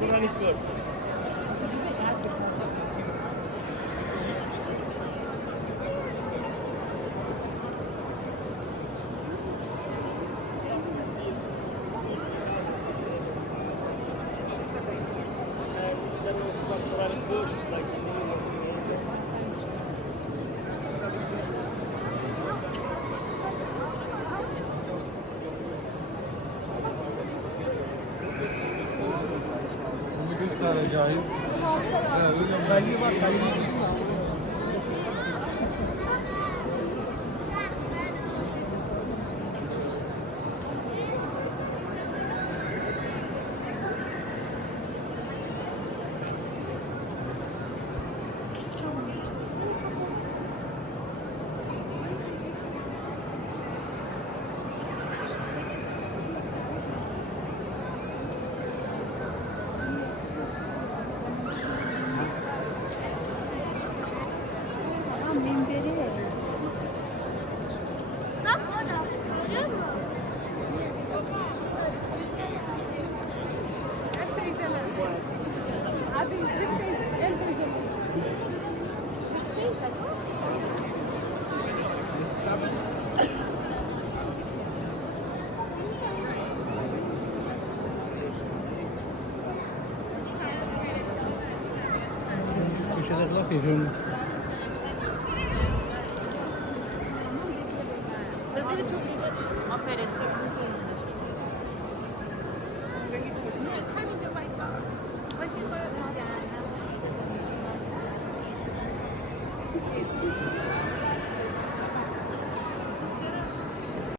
Granit var. Çok da acayip. Kalbi var, kalbi. Minberi. Bak orada. Görüyor musun? Abi, el teyzeler. Köşede laf yapıyoruz. Mesela çok iyi. Aferin. Vai ser